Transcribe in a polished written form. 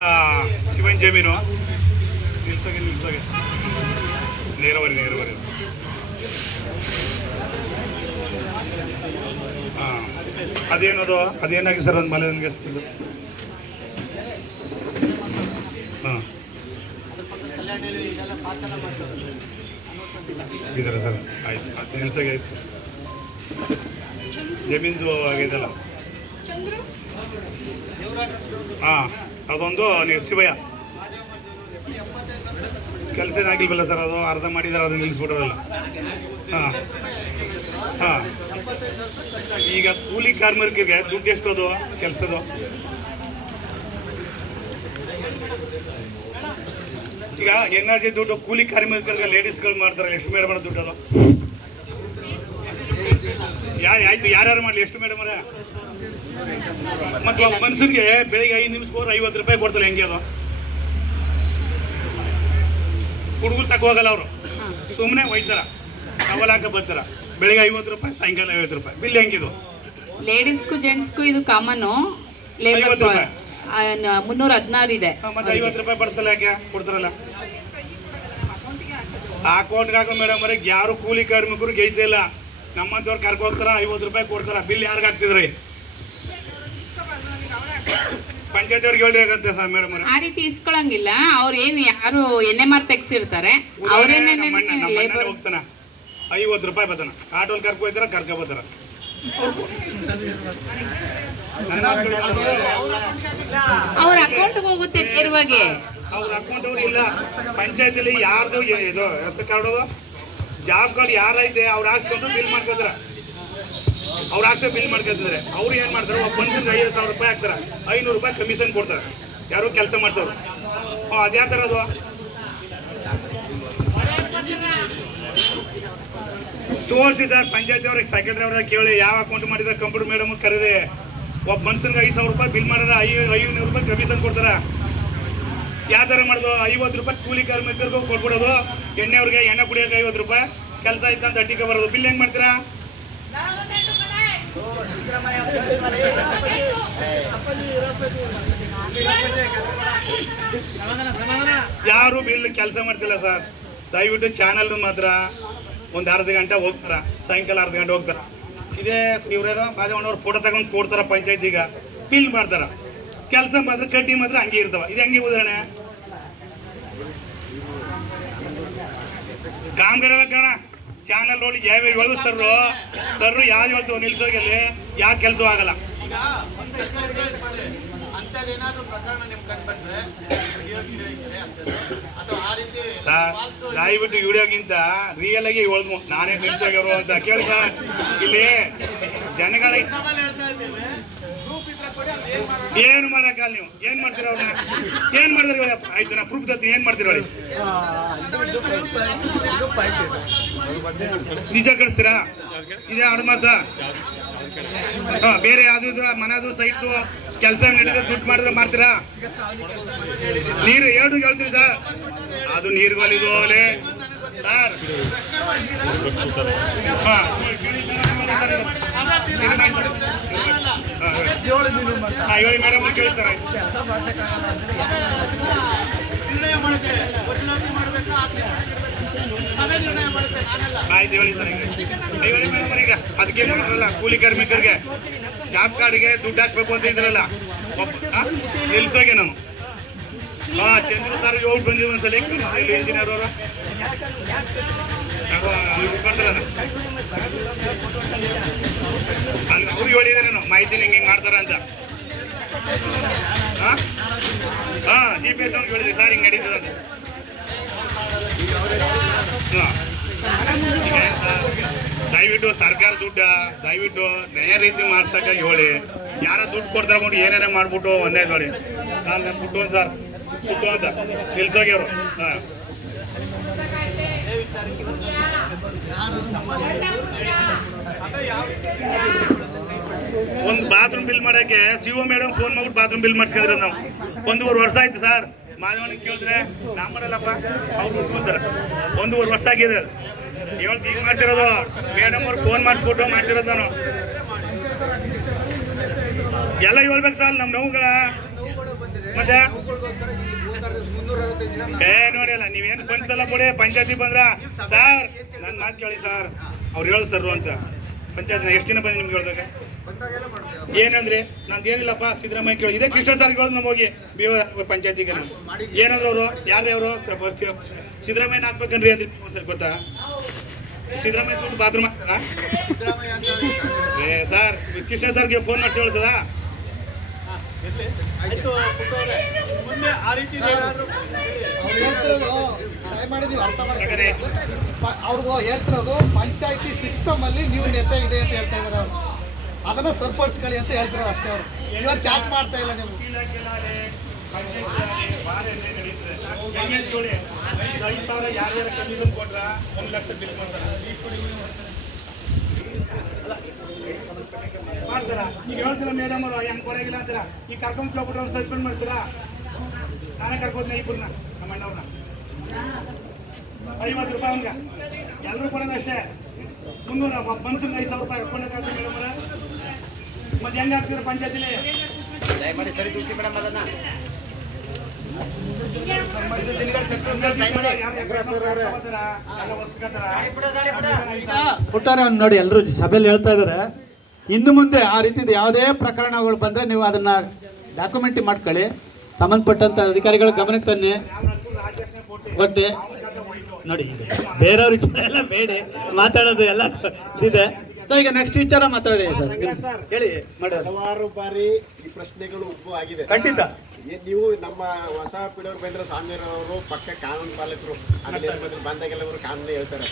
ಶಿವನ್ ಜಮೀನು ನಿಲ್ಸೋಗೆ ನೇರವರಿ ಹಾಂ ಅದೇನದು ಅದೇನಾಗಿ ಸರ್ ಒಂದು ಮಲೆ ನನಗೆ ಹಾಂ ಇದ್ದಾರೆ ಸರ್ ಆಯ್ತು ಅದು ನಿಲ್ಸೋಗೆ ಆಯ್ತು ಜಮೀನ್ದು ಆಗಿದೆಲ್ಲ ಹಾಂ ಅದೊಂದು ನೀವು ಶಿವಯ್ಯ ಕೆಲಸ ಏನಾಗಿಲ್ವಲ್ಲ ಸರ್ ಅದು ಅರ್ಧ ಮಾಡಿದಾರೆ ಅದು ನಿಲ್ಲಿಸ್ಬಿಡೋದಲ್ಲ ಹಾಂ ಹಾಂ ಈಗ ಕೂಲಿ ಕಾರ್ಮಿಕರಿಗೆ ದುಡ್ಡು ಎಷ್ಟು ಅದು ಕೆಲಸದು ಈಗ ಎನ್ಆರ್ಜಿ ದುಡ್ಡು ಕೂಲಿ ಕಾರ್ಮಿಕರಿಗೆ ಲೇಡೀಸ್ಗಳು ಮಾಡ್ತಾರೆ ಎಷ್ಟು ಮೇಡಮ್ ದುಡ್ಡು ಅದು ಆಯ್ತು ಯಾರ್ಯಾರು ಮಾಡಲಿ ಎಷ್ಟು ಮೇಡಮ್ ಅವರೇ ಮತ್ತು ಮನುಷ್ಯನಿಗೆ ಬೆಳಿಗ್ಗೆ 5 ನಿಮಿಷಕ್ಕೆ 50 ರೂಪಾಯಿ ಕೊಡ್ತಾರೆ ಹೆಂಗೆ ಅದು ಹುಡುಗರು ತಗೋಗಲ್ಲ ಅವರು ಸುಮ್ಮನೆ ಒಯ್ತಾರ ಟವಲ್ ಹಾಕ ಬರ್ತಾರ ಬೆಳಿಗ್ಗೆ 50 ರೂಪಾಯಿ ಸಾಯಂಕಾಲ 50 ರೂಪಾಯಿ ಬಿಲ್ ಹೆಂಗಿದು ಲೇಡೀಸ್ಗೂ ಜೆಂಟ್ಸ್ಗೂ ಇದು ಕಾಮನ್ 50 ರೂಪಾಯಿ 316 ಇದೆ ಮತ್ತೆ 50 ರೂಪಾಯಿ ಬರ್ತಲ್ಲ ಯಾಕೆ ಕೊಡ್ತಾರಲ್ಲ ಅಕೌಂಟ್ಗೆ ಹಾಕೋ ಮೇಡಮ್ ಅವ್ರಿಗೆ ಯಾರು ಕೂಲಿ ಕಾರ್ಮಿಕರು ಗೈತೆ ಇಲ್ಲ ನಮ್ಮಂತವ್ರು ಕರ್ಕೊ ಹೋಗ್ತಾರ 50 ರೂಪಾಯಿ ಕೊಡ್ತಾರ ಬಿಲ್ ಯಾರಿಗೆ ಹಾಕ್ತಿದ್ರಿ ಪಂಚಾಯತ್ ಅವ್ರಿಗೆ ಹೇಳ್ರಿ ಸರ್ ಮೇಡಮ್ ಆ ರೀತಿ ಇಸ್ಕೊಳಂಗಿಲ್ಲ ಅವ್ರು ಏನು ಯಾರು NMR ತೆಗ್ಸಿರ್ತಾರೆ ಅವರೇನೇ ಹೋಗ್ತಾನ 50 ರೂಪಾಯಿ ಬರ್ತಾನ ಆಟೋಲ್ ಕರ್ಕೊ ಹೋಗ್ತಾರ ಕರ್ಕೊ ಬರ್ತಾರ ಅವ್ರ ಅಕೌಂಟ್ಗೆ ಹೋಗುತ್ತೆ ನೇರವಾಗಿ ಅವ್ರ ಅಕೌಂಟ್ ಅವ್ರು ಇಲ್ಲ ಪಂಚಾಯತಿಲಿ ಯಾರ್ದು ಇದು ಎತ್ತ ಕಾರ್ಡು ಜಾಬ್ ಕಾರ್ಡ್ ಯಾರೈತೆ ಅವ್ರು ಹಾಕ್ಸ್ಕೊಂಡು ಬಿಲ್ ಮಾಡ್ಕೋತಾರ ಅವ್ರು ಹಾಕ್ಸಿ ಬಿಲ್ ಮಾಡ್ಕೊತಿದ್ದಾರೆ ಅವ್ರು ಏನು ಮಾಡ್ತಾರೆ ಒಬ್ಬ ಬಂದಿದ್ದು 50,000 ರೂಪಾಯಿ ಹಾಕ್ತಾರೆ 500 ರೂಪಾಯಿ ಕಮಿಷನ್ ಕೊಡ್ತಾರೆ ಯಾರು ಕೆಲಸ ಮಾಡ್ಸೋರು ಅದ್ಯಾ ಥರ ಅದು ತೋರಿಸಿ ಸರ್ ಪಂಚಾಯತಿ ಅವ್ರಿಗೆ ಸೆಕ್ರೆಟರಿ ಅವ್ರಿಗೆ ಕೇಳಿ ಯಾವ ಅಕೌಂಟ್ ಮಾಡಿದ್ರೆ ಕಂಪ್ಯೂಟರ್ ಮೇಡಮ್ ಕರೀರಿ ಒಬ್ಬ ಮನುಷ್ಯನಿಗೆ 5,000 ರೂಪಾಯಿ ಬಿಲ್ ಮಾಡಿದ್ರೆ 500 ರೂಪಾಯಿ ಕಮಿಷನ್ ಕೊಡ್ತಾರೆ ಯಾವ ಥರ ಮಾಡೋದು 50 ರೂಪಾಯಿ ಕೂಲಿ ಕಾರ್ಮಿಕರಿಗೂ ಕೊಟ್ಬಿಡೋದು ಎಣ್ಣೆವ್ರಿಗೆ ಎಣ್ಣೆ ಕುಡಿಯೋಕೆ 50 ರೂಪಾಯಿ ಕೆಲಸ ಆಯ್ತು ಅಂತ ಅಟ್ಟಿಗೆ ಬರೋದು ಬಿಲ್ ಹೆಂಗೆ ಮಾಡ್ತೀರಾ ಯಾರು ಬಿಲ್ ಕೆಲಸ ಮಾಡ್ತಿಲ್ಲ ಸರ್ ದಯವಿಟ್ಟು ಚಾನಲ್ ಮಾತ್ರ ಒಂದು ಅರ್ಧ ಗಂಟೆ ಹೋಗ್ತಾರ ಸಾಯಂಕಾಲ ಅರ್ಧ ಗಂಟೆ ಹೋಗ್ತಾರ ಇದೇ ಇವ್ರೇನೋ ಮಾದೇವಣ್ಣವ್ರು ಫೋಟೋ ತಗೊಂಡು ಕೊಡ್ತಾರ ಪಂಚಾಯತಿಗ ಬಿಲ್ ಮಾಡ್ತಾರ ಕೆಲಸ ಮಾತ್ರ ಕಡ್ಡಿ ಮಾತ್ರ ಹಂಗೆ ಇರ್ತಾವ ಇದು ಹೆಂಗೆ ಉದಾಹರಣೆ ಕಾಮಗಾರ ಕಾರಣ ಚಾನಲ್ ನೋಡಿ ಯಾವ ಹೇಳು ಸರ್ರು ಯಾವ್ದು ಹೇಳ್ತು ನಿಲ್ಸೋಗಲ್ಲಿ ಯಾಕೆ ಕೆಲಸ ಆಗಲ್ಲ ಸರ್ ದಯವಿಟ್ಟು ವಿಡಿಯೋಗಿಂತ ರಿಯಲ್ ಆಗಿ ಹೇಳ್ದು ನಾನೇ ನಿಲ್ಸೋಗ್ಯವರು ಅಂತ ಕೇಳಿ ಸರ್ ಇಲ್ಲಿ ಜನಗಳಿಗೆ ಏನು ಮಾಡಕ್ಕಲ್ಲ ನೀವು ಏನ್ ಮಾಡ್ತೀರ ಅವ್ರನ್ನ ಏನ್ ಮಾಡಿದ್ರಿ ಆಯ್ತು ನಾ ಪ್ರೂಫ್ ತತ್ತೀನಿ ಏನ್ ಮಾಡ್ತೀರ ನಿಜ ಕಳಿಸ್ತೀರಾ ಇದೇ ಆಡ ಮಾತ ಬೇರೆ ಯಾವ್ದು ಮನದು ಸೈಟು ಕೆಲಸ ನಡೀತಾ ದುಡ್ಡು ಮಾಡಿದ್ರೆ ಮಾಡ್ತೀರಾ ನೀರು ಎರಡು ಹೇಳ್ತೀರಿ ಸರ್ ಅದು ನೀರುಗಳಿದು ಅವಲೇ ಸರ್ ಹೇಳಿ ಮೇಡಮ್ ಕೇಳ್ತಾರೆ ಆಯ್ತು ಹೇಳಿ ಸರ್ ಹೇಳಿ ಮೇಡಮ್ ಈಗ ಅದಕ್ಕೆ ಮಾಡ್ರಲ್ಲ ಕೂಲಿ ಕಾರ್ಮಿಕರಿಗೆ ಜಾಬ್ ಕಾರ್ಡ್ಗೆ ದುಡ್ಡು ಹಾಕ್ಬೇಕು ಅಂತ ಇದ್ರಲ್ಲ ನಿಲ್ಸೋಗೆ ನಾನು ಚಂದ್ರು ಸರ್ ಹೋಗಿ ಬಂದಿದ್ದು ಒಂದ್ಸಲ ಇಂಜಿನಿಯರ್ ಅವರು ಬರ್ತಾರಲ್ಲ ಅಲ್ಲಿ ಅವ್ರು ಹೇಳಿದ್ದಾರೆ ನಾನು ಮಾಹಿತಿ ಹಿಂಗೆ ಮಾಡ್ತಾರ ಅಂತ GPS ಅವ್ರಿಗೆ ಹೇಳಿದೆ ಸರ್ ಹಿಂಗೆ ನಡೀತದೆ ಅಂತ ದಯವಿಟ್ಟು ಸರ್ಕಾರ ದುಡ್ಡ ದಯವಿಟ್ಟು ನ್ಯಾಯ ರೀತಿ ಮಾಡ್ಸಕ್ಕೆ ಹೇಳಿ ಯಾರ ದುಡ್ಡು ಕೊಡ್ತಾರೆ ನೋಡಿ ಏನೇನೇ ಮಾಡ್ಬಿಟ್ಟು ಒಂದೇ ನೋಡಿ ನಾನು ಬಿಟ್ಟು ಒಂದು ಸರ್ ಬಿಟ್ಟು ಅಂತ ನಿಲ್ಸೋಗ್ಯವರು ಒಂದು ಬಾತ್ರೂಮ್ ಬಿಲ್ ಮಾಡೋಕ್ಕೆ ಶಿವ ಮೇಡಮ್ ಫೋನ್ ಮಾಡ್ಬಿಟ್ಟು ಬಾತ್ರೂಮ್ ಬಿಲ್ ಮಾಡಿಸ್ಕೊಂಡ್ರೆ ನಾವು 1.5 ವರ್ಷ ಆಯ್ತು ಸರ್ ಮಾಧವನಿಗೆ ಕೇಳಿದ್ರೆ ನಾ ಮಾಡಲ್ಲಪ್ಪ ಅವ್ರು ಉಟ್ಕೊಳ್ತಾರೆ 1.5 ವರ್ಷ ಆಗಿದೆ ಹೇಳ್ತು ಈಗ ಮಾಡ್ತಿರೋದು ಮೇಡಮ್ ಅವ್ರು ಫೋನ್ ಮಾಡಿಸ್ಬಿಟ್ಟು ಮಾಡ್ತಿರೋದು ನಾನು ಎಲ್ಲ ಹೇಳ್ಬೇಕು ಸರ್ ನಮ್ಮ ನೋವುಗಳ ಮತ್ತೆ ನೋಡಿಲ್ಲ ನೀವೇನು ಬಂದ್ಸಲ್ಲ ಬಿಡಿ ಪಂಚಾಯತಿ ಬಂದ್ರ ಸರ್ ನನ್ನ ಮಾತು ಕೇಳಿ ಸರ್ ಅವ್ರು ಹೇಳು ಸರ್ ಅಂತ ಪಂಚಾಯತ್ ಎಷ್ಟು ದಿನ ಬಂದು ನಿಮ್ಗೆ ಹೇಳ್ದಾಗ ಏನಂದ್ರೆ ನಂದು ಏನಿಲ್ಲಪ್ಪ ಸಿದ್ದರಾಮಯ್ಯ ಕೇಳಿ ಇದೇ ಕೃಷ್ಣ ಸರ್ ಹೇಳೋದು ನಮ್ಗೆ ಹೋಗಿ ಬಿ ಪಂಚಾಯತಿಗೆ ಏನಂದ್ರು ಅವರು ಯಾರೇ ಅವರು ಸಿದ್ದರಾಮಯ್ಯನ ಹಾಕ್ಬೇಕನ್ರಿ ಅಂದ್ರೆ ಸರ್ ಗೊತ್ತಾ ಸಿದ್ದರಾಮಯ್ಯ ದುಡ್ಡು ಬಾತ್ರೂಮ್ ಹಾಕ್ತಾರ ಸರ್ ಕೃಷ್ಣ ಸರ್ಗೆ ಫೋನ್ ಮಾಡಿಸಿ ಹೇಳ್ತದ ಮುಂದೆ ಆ ರೀತಿ ದಯಮಾಡಿ ನೀವು ಅರ್ಥ ಮಾಡ್ಕೊಳ್ಳಿ. ಅವ್ರದ್ದು ಹೇಳ್ತಿರೋದು ಪಂಚಾಯತಿ ಸಿಸ್ಟಮ್ ಅಲ್ಲಿ ನೀವು ನೆತೆ ಇದೆ ಅಂತ ಹೇಳ್ತಾ ಇದಾರೆ ಅವರು. ಅದನ್ನ ಸರಿಪಡಿಸ್ಕೊಳ್ಳಿ ಅಂತ ಹೇಳ್ತಿರೋದು ಅಷ್ಟೇ ಅವರು. ಇವತ್ತು ಕ್ಯಾಚ್ ಮಾಡ್ತಾ ಇಲ್ಲ ನೀವು. ಯಾರ್ಯಾರ ಕಮಿಷನ್ ಕೊಟ್ರ 1 ಲಕ್ಷ ಬಿಲ್ ಮಾಡ್ತಾರ ಈಗ ಹೇಳ್ತೀರ ಮೇಡಮ್ ಅವರು ಹೆಂಗ್ ಕೊಡಂಗಿಲ್ಲ ಅಂತಾರ ಈಗ ಕರ್ಕೊಂಡ್ ಹೋಗ್ಬಿಟ್ರೆ ಅವ್ರು ಸಸ್ಪೆಂಡ್ ಮಾಡ್ತೀರಾ ನಾನೇ ಕರ್ಕೋದ್ನ ಇಬ್ಬರನ್ನ ನಮ್ಮ ಅಣ್ಣವ್ರನ್ನ 50 ರೂಪಾಯಿ ಹಂಗ ಎಲ್ಲರೂ ಕೊಡೋದು ಅಷ್ಟೇ 300 ಮನ್ಸಿಗೆ 5,000 ರೂಪಾಯಿ ಕೊಡೋಕ್ಕಾಗ್ತದೆ ಮೇಡಮ್ ಅವರ ಮತ್ತೆ ಹೆಂಗ್ ಆಗ್ತೀರ ಪಂಚಾಯತಿಲಿ ದಯಮಾಡಿ ಸರಿ ತಿಳಿಸಿ ಮೇಡಮ್ ಅದನ್ನ. ಒಟ್ಟಾರೆ ಒಂದು ನೋಡಿ ಎಲ್ಲರೂ ಸಭೆಯಲ್ಲಿ ಹೇಳ್ತಾ ಇದ್ದಾರೆ ಇನ್ನು ಮುಂದೆ ಆ ರೀತಿದು ಯಾವುದೇ ಪ್ರಕರಣಗಳು ಬಂದರೆ ನೀವು ಅದನ್ನು ಡಾಕ್ಯುಮೆಂಟ್ ಮಾಡ್ಕೊಳ್ಳಿ, ಸಂಬಂಧಪಟ್ಟಂಥ ಅಧಿಕಾರಿಗಳ ಗಮನಕ್ಕೆ ತನ್ನಿ. ಒಟ್ಟೆ ನೋಡಿ ಬೇರೆಯವ್ರ ವಿಚಾರ ಎಲ್ಲ ಬೇಡ ಮಾತಾಡೋದು ಎಲ್ಲ ಇದೆ. ಸೊ ಈಗ ನೆಕ್ಸ್ಟ್ ವಿಚಾರ ಮಾತಾಡಿ ಸರ್ ಹೇಳಿ ಮಾಡಿ. ಹಲವಾರು ಬಾರಿ ಈ ಪ್ರಶ್ನೆಗಳು ಉದ್ಭವ ಆಗಿದೆ. ಖಂಡಿತ ನೀವು ನಮ್ಮ ಹೊಸ ಪೀಳಿಗೆ ಬಂದ್ರೆ ಸ್ವಾಮಿಯವರು ಪಕ್ಕ ಕಾನೂನು ಪಾಲಕರು ಅಲ್ಲಿ ಬಂದಾಗೆಲ್ಲ ಅವರು ಕಾನೂನು ಹೇಳ್ತಾರೆ.